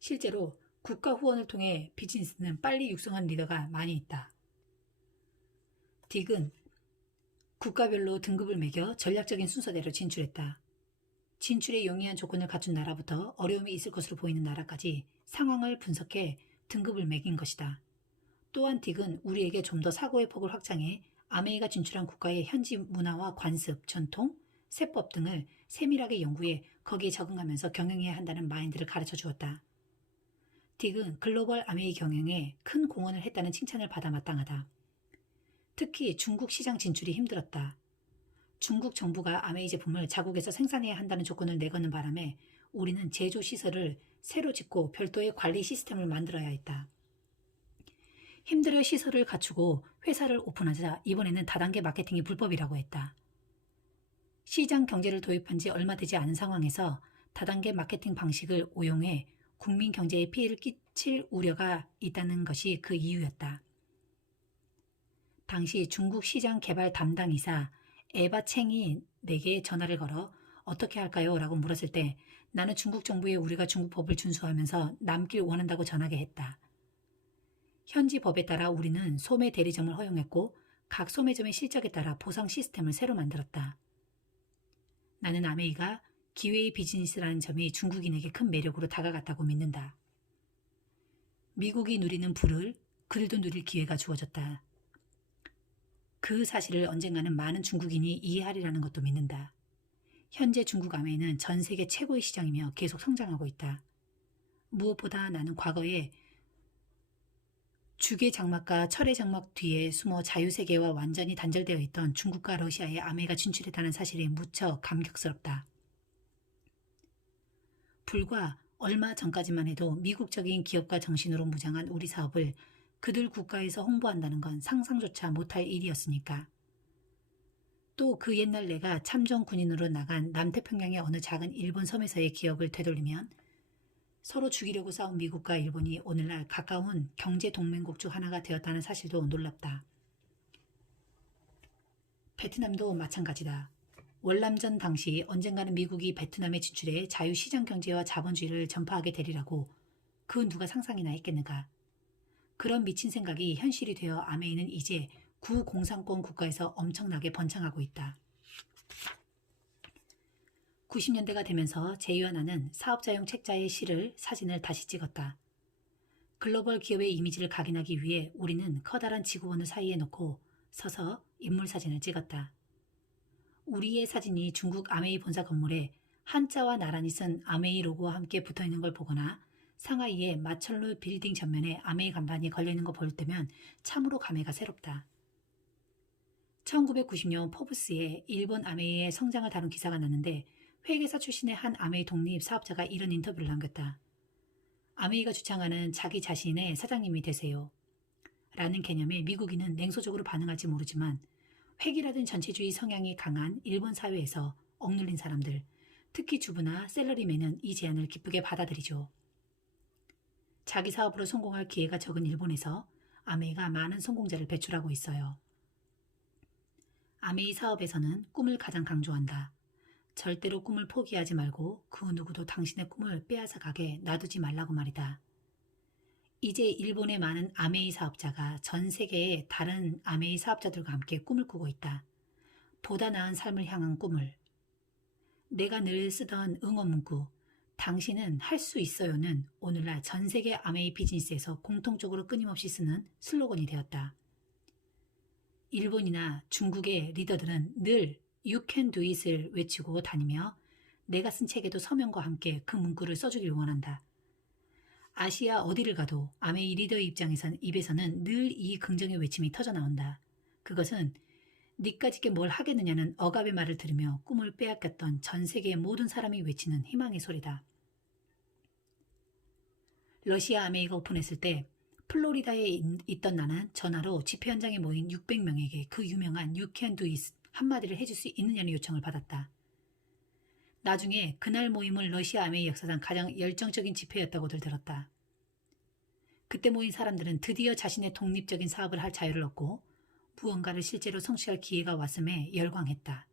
실제로 국가 후원을 통해 비즈니스는 빨리 육성한 리더가 많이 있다. 딕은 국가별로 등급을 매겨 전략적인 순서대로 진출했다. 진출에 용이한 조건을 갖춘 나라부터 어려움이 있을 것으로 보이는 나라까지 상황을 분석해 등급을 매긴 것이다. 또한 딕은 우리에게 좀 더 사고의 폭을 확장해 아메이가 진출한 국가의 현지 문화와 관습, 전통, 세법 등을 세밀하게 연구해 거기에 적응하면서 경영해야 한다는 마인드를 가르쳐 주었다. 딕은 글로벌 아메이 경영에 큰 공헌을 했다는 칭찬을 받아 마땅하다. 특히 중국 시장 진출이 힘들었다. 중국 정부가 아메이 제품을 자국에서 생산해야 한다는 조건을 내거는 바람에 우리는 제조 시설을 새로 짓고 별도의 관리 시스템을 만들어야 했다. 힘들어 시설을 갖추고 회사를 오픈하자 이번에는 다단계 마케팅이 불법이라고 했다. 시장 경제를 도입한 지 얼마 되지 않은 상황에서 다단계 마케팅 방식을 오용해 국민 경제에 피해를 끼칠 우려가 있다는 것이 그 이유였다. 당시 중국 시장 개발 담당 이사 에바 챙이 내게 전화를 걸어 어떻게 할까요? 라고 물었을 때 나는 중국 정부에 우리가 중국 법을 준수하면서 남길 원한다고 전하게 했다. 현지 법에 따라 우리는 소매 대리점을 허용했고 각 소매점의 실적에 따라 보상 시스템을 새로 만들었다. 나는 아메이가 기회의 비즈니스라는 점이 중국인에게 큰 매력으로 다가갔다고 믿는다. 미국이 누리는 부를 그들도 누릴 기회가 주어졌다. 그 사실을 언젠가는 많은 중국인이 이해하리라는 것도 믿는다. 현재 중국 아메이는 전 세계 최고의 시장이며 계속 성장하고 있다. 무엇보다 나는 과거에 주계 장막과 철의 장막 뒤에 숨어 자유세계와 완전히 단절되어 있던 중국과 러시아의 아메이가 진출했다는 사실이 무척 감격스럽다. 불과 얼마 전까지만 해도 미국적인 기업가 정신으로 무장한 우리 사업을 그들 국가에서 홍보한다는 건 상상조차 못할 일이었으니까. 또 그 옛날 내가 참전 군인으로 나간 남태평양의 어느 작은 일본 섬에서의 기억을 되돌리면 서로 죽이려고 싸운 미국과 일본이 오늘날 가까운 경제 동맹국 중 하나가 되었다는 사실도 놀랍다. 베트남도 마찬가지다. 월남전 당시 언젠가는 미국이 베트남에 진출해 자유시장 경제와 자본주의를 전파하게 되리라고 그 누가 상상이나 했겠는가. 그런 미친 생각이 현실이 되어 아메이는 이제 구공산권 국가에서 엄청나게 번창하고 있다. 90년대가 되면서 제이와 나는 사업자용 책자의 사진을 다시 찍었다. 글로벌 기업의 이미지를 각인하기 위해 우리는 커다란 지구본을 사이에 놓고 서서 인물 사진을 찍었다. 우리의 사진이 중국 아메이 본사 건물에 한자와 나란히 쓴 아메이 로고와 함께 붙어있는 걸 보거나 상하이의 마철루 빌딩 전면에 아메이 간판이 걸려있는 거 볼 때면 참으로 감회가 새롭다. 1990년 포브스에 일본 아메이의 성장을 다룬 기사가 났는데 회계사 출신의 한 아메이 독립 사업자가 이런 인터뷰를 남겼다. 아메이가 주창하는 자기 자신의 사장님이 되세요. 라는 개념에 미국인은 냉소적으로 반응할지 모르지만 획일화된 전체주의 성향이 강한 일본 사회에서 억눌린 사람들, 특히 주부나 셀러리맨은 이 제안을 기쁘게 받아들이죠. 자기 사업으로 성공할 기회가 적은 일본에서 아메이가 많은 성공자를 배출하고 있어요. 아메이 사업에서는 꿈을 가장 강조한다. 절대로 꿈을 포기하지 말고 그 누구도 당신의 꿈을 빼앗아 가게 놔두지 말라고 말이다. 이제 일본의 많은 아메이 사업자가 전 세계의 다른 아메이 사업자들과 함께 꿈을 꾸고 있다. 보다 나은 삶을 향한 꿈을. 내가 늘 쓰던 응원 문구 당신은 할 수 있어요는 오늘날 전 세계 아메이 비즈니스에서 공통적으로 끊임없이 쓰는 슬로건이 되었다. 일본이나 중국의 리더들은 늘 You can do it을 외치고 다니며 내가 쓴 책에도 서명과 함께 그 문구를 써주길 원한다. 아시아 어디를 가도 아메이 리더의 입에서는 늘 이 긍정의 외침이 터져나온다. 그것은 니까짓게 뭘 하겠느냐는 억압의 말을 들으며 꿈을 빼앗겼던 전 세계의 모든 사람이 외치는 희망의 소리다. 러시아 아메이가 오픈했을 때 플로리다에 있던 나는 전화로 집회 현장에 모인 600명에게 그 유명한 You can do it 한마디를 해줄 수 있느냐는 요청을 받았다. 나중에 그날 모임을 러시아 아메이 역사상 가장 열정적인 집회였다고들 들었다. 그때 모인 사람들은 드디어 자신의 독립적인 사업을 할 자유를 얻고 무언가를 실제로 성취할 기회가 왔음에 열광했다.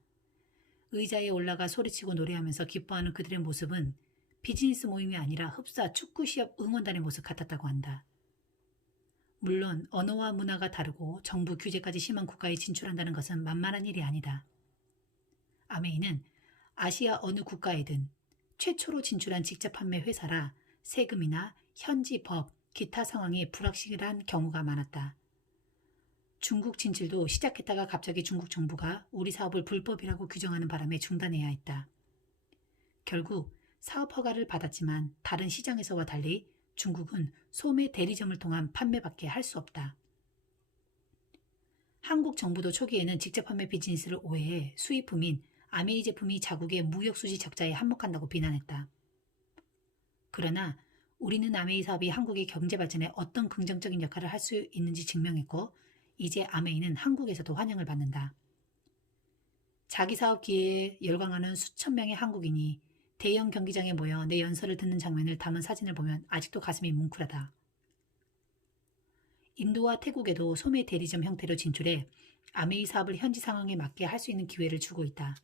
의자에 올라가 소리치고 노래하면서 기뻐하는 그들의 모습은 비즈니스 모임이 아니라 흡사 축구 시합 응원단의 모습 같았다고 한다. 물론 언어와 문화가 다르고 정부 규제까지 심한 국가에 진출한다는 것은 만만한 일이 아니다. 아메이는 아시아 어느 국가에든 최초로 진출한 직접 판매 회사라 세금이나 현지 법, 기타 상황이 불확실한 경우가 많았다. 중국 진출도 시작했다가 갑자기 중국 정부가 우리 사업을 불법이라고 규정하는 바람에 중단해야 했다. 결국 사업 허가를 받았지만 다른 시장에서와 달리 중국은 소매 대리점을 통한 판매밖에 할 수 없다. 한국 정부도 초기에는 직접 판매 비즈니스를 오해해 수입품인 아메이 제품이 자국의 무역 수지 적자에 한몫한다고 비난했다. 그러나 우리는 아메이 사업이 한국의 경제 발전에 어떤 긍정적인 역할을 할 수 있는지 증명했고 이제 아메이는 한국에서도 환영을 받는다. 자기 사업 기회에 열광하는 수천 명의 한국인이 대형 경기장에 모여 내 연설을 듣는 장면을 담은 사진을 보면 아직도 가슴이 뭉클하다. 인도와 태국에도 소매 대리점 형태로 진출해 아메이 사업을 현지 상황에 맞게 할 수 있는 기회를 주고 있다.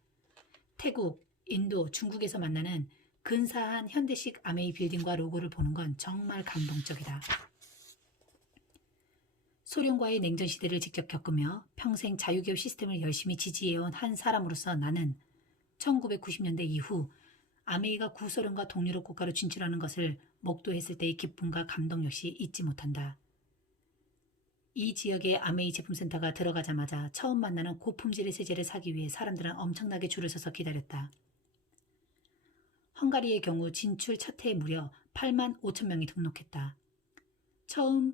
태국, 인도, 중국에서 만나는 근사한 현대식 아메이 빌딩과 로고를 보는 건 정말 감동적이다. 소련과의 냉전 시대를 직접 겪으며 평생 자유기업 시스템을 열심히 지지해온 한 사람으로서 나는 1990년대 이후 아메이가 구소련과 동유럽 국가로 진출하는 것을 목도했을 때의 기쁨과 감동 역시 잊지 못한다. 이 지역에 아메이 제품센터가 들어가자마자 처음 만나는 고품질의 세제를 사기 위해 사람들은 엄청나게 줄을 서서 기다렸다. 헝가리의 경우 진출 첫 해에 무려 8만 5천 명이 등록했다. 처음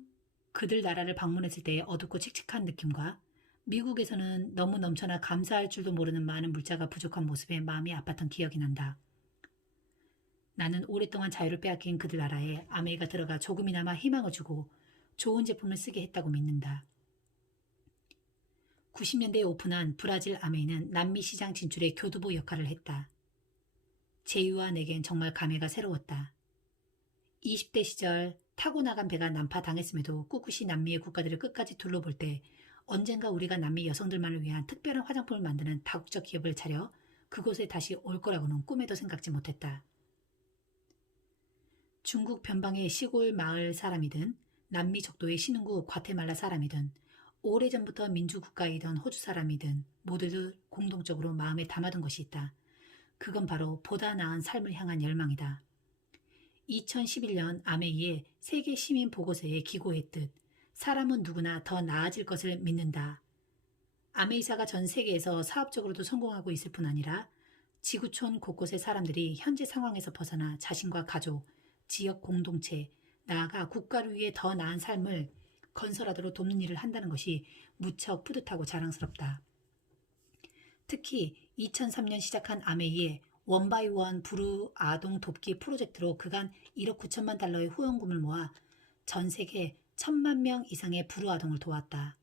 그들 나라를 방문했을 때의 어둡고 칙칙한 느낌과 미국에서는 너무 넘쳐나 감사할 줄도 모르는 많은 물자가 부족한 모습에 마음이 아팠던 기억이 난다. 나는 오랫동안 자유를 빼앗긴 그들 나라에 아메이가 들어가 조금이나마 희망을 주고 좋은 제품을 쓰게 했다고 믿는다. 90년대에 오픈한 브라질 아메이는 남미 시장 진출에 교두보 역할을 했다. 제이와 내겐 정말 감회가 새로웠다. 20대 시절 타고나간 배가 난파당했음에도 꿋꿋이 남미의 국가들을 끝까지 둘러볼 때 언젠가 우리가 남미 여성들만을 위한 특별한 화장품을 만드는 다국적 기업을 차려 그곳에 다시 올 거라고는 꿈에도 생각지 못했다. 중국 변방의 시골 마을 사람이든 남미 적도의 신흥국 과테말라 사람이든 오래전부터 민주국가이던 호주 사람이든 모두들 공동적으로 마음에 담아둔 것이 있다. 그건 바로 보다 나은 삶을 향한 열망이다. 2011년 아메이의 세계 시민 보고서에 기고했듯 사람은 누구나 더 나아질 것을 믿는다. 아메이사가 전 세계에서 사업적으로도 성공하고 있을 뿐 아니라 지구촌 곳곳의 사람들이 현재 상황에서 벗어나 자신과 가족, 지역 공동체, 나아가 국가를 위해 더 나은 삶을 건설하도록 돕는 일을 한다는 것이 무척 뿌듯하고 자랑스럽다. 특히 2003년 시작한 아메이의 원바이원 부루 아동 돕기 프로젝트로 그간 1억 9천만 달러의 후원금을 모아 전 세계 1,000만 명 이상의 부루 아동을 도왔다.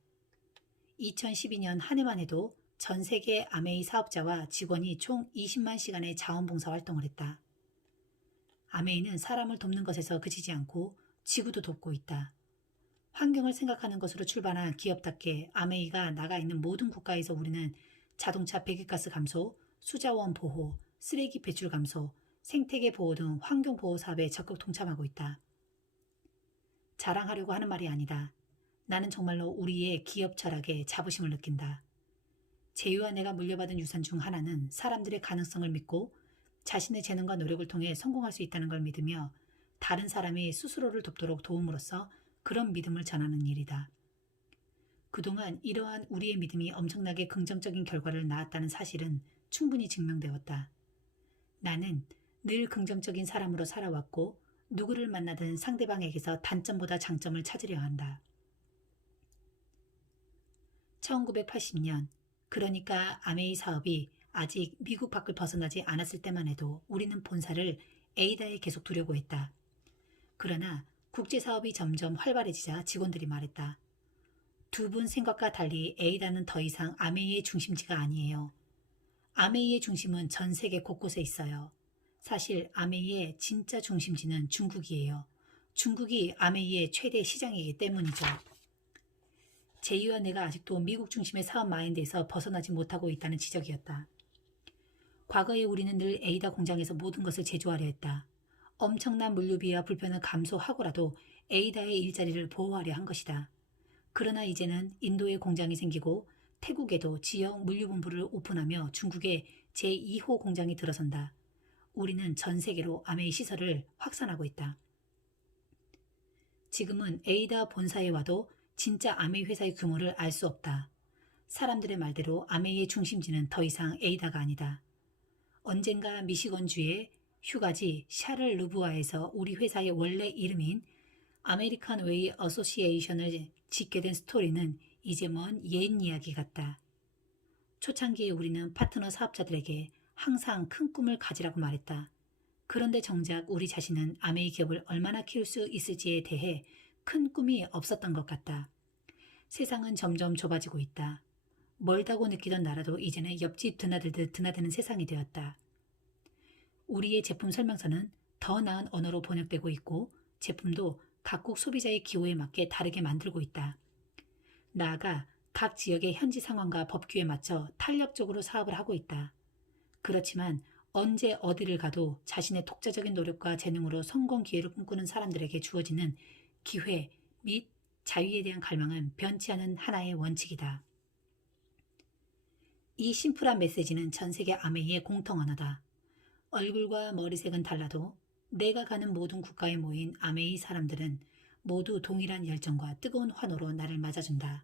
2012년 한 해만 해도 전 세계 아메이 사업자와 직원이 총 20만 시간의 자원봉사 활동을 했다. 아메이는 사람을 돕는 것에서 그치지 않고 지구도 돕고 있다. 환경을 생각하는 것으로 출발한 기업답게 아메이가 나가 있는 모든 국가에서 우리는 자동차 배기가스 감소, 수자원 보호, 쓰레기 배출 감소, 생태계 보호 등 환경 보호 사업에 적극 동참하고 있다. 자랑하려고 하는 말이 아니다. 나는 정말로 우리의 기업 철학에 자부심을 느낀다. 제이와 내가 물려받은 유산 중 하나는 사람들의 가능성을 믿고 자신의 재능과 노력을 통해 성공할 수 있다는 걸 믿으며 다른 사람이 스스로를 돕도록 도움으로써 그런 믿음을 전하는 일이다. 그동안 이러한 우리의 믿음이 엄청나게 긍정적인 결과를 낳았다는 사실은 충분히 증명되었다. 나는 늘 긍정적인 사람으로 살아왔고 누구를 만나든 상대방에게서 단점보다 장점을 찾으려 한다. 1980년, 그러니까 아메이 사업이 아직 미국 밖을 벗어나지 않았을 때만 해도 우리는 본사를 에이다에 계속 두려고 했다. 그러나 국제사업이 점점 활발해지자 직원들이 말했다. 두 분 생각과 달리 에이다는 더 이상 아메이의 중심지가 아니에요. 아메이의 중심은 전 세계 곳곳에 있어요. 사실 아메이의 진짜 중심지는 중국이에요. 중국이 아메이의 최대 시장이기 때문이죠. 제이와 내가 아직도 미국 중심의 사업 마인드에서 벗어나지 못하고 있다는 지적이었다. 과거에 우리는 늘 에이다 공장에서 모든 것을 제조하려 했다. 엄청난 물류비와 불편을 감소하고라도 에이다의 일자리를 보호하려 한 것이다. 그러나 이제는 인도에 공장이 생기고 태국에도 지역 물류본부를 오픈하며 중국에 제2호 공장이 들어선다. 우리는 전 세계로 아메이 시설을 확산하고 있다. 지금은 에이다 본사에 와도 진짜 아메이 회사의 규모를 알 수 없다. 사람들의 말대로 아메이의 중심지는 더 이상 에이다가 아니다. 언젠가 미시건주의 휴가지 샤를 르부아에서 우리 회사의 원래 이름인 아메리칸 웨이 어소시에이션을 짓게 된 스토리는 이제 먼 옛 이야기 같다. 초창기에 우리는 파트너 사업자들에게 항상 큰 꿈을 가지라고 말했다. 그런데 정작 우리 자신은 아메이 기업을 얼마나 키울 수 있을지에 대해 큰 꿈이 없었던 것 같다. 세상은 점점 좁아지고 있다. 멀다고 느끼던 나라도 이제는 옆집 드나들듯 드나드는 세상이 되었다. 우리의 제품 설명서는 더 나은 언어로 번역되고 있고 제품도 각국 소비자의 기호에 맞게 다르게 만들고 있다. 나아가 각 지역의 현지 상황과 법규에 맞춰 탄력적으로 사업을 하고 있다. 그렇지만 언제 어디를 가도 자신의 독자적인 노력과 재능으로 성공 기회를 꿈꾸는 사람들에게 주어지는 기회 및 자유에 대한 갈망은 변치 않은 하나의 원칙이다. 이 심플한 메시지는 전 세계 아메이의 공통 언어다. 얼굴과 머리색은 달라도 내가 가는 모든 국가에 모인 아메이 사람들은 모두 동일한 열정과 뜨거운 환호로 나를 맞아준다.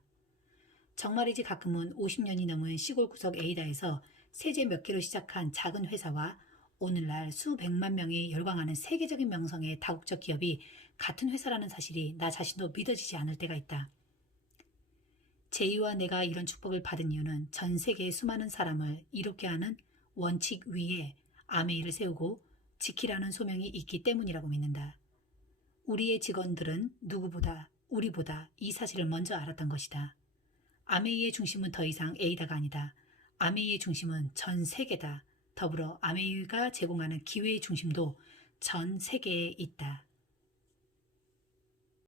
정말이지 가끔은 50년이 넘은 시골 구석 에이다에서 세제 몇 개로 시작한 작은 회사와 오늘날 수백만 명이 열광하는 세계적인 명성의 다국적 기업이 같은 회사라는 사실이 나 자신도 믿어지지 않을 때가 있다. 제이와 내가 이런 축복을 받은 이유는 전 세계의 수많은 사람을 이롭게 하는 원칙 위에 아메이를 세우고 지키라는 소명이 있기 때문이라고 믿는다. 우리의 직원들은 누구보다 우리보다 이 사실을 먼저 알았던 것이다. 아메이의 중심은 더 이상 에이다가 아니다. 아메이의 중심은 전 세계다. 더불어 아메이가 제공하는 기회의 중심도 전 세계에 있다.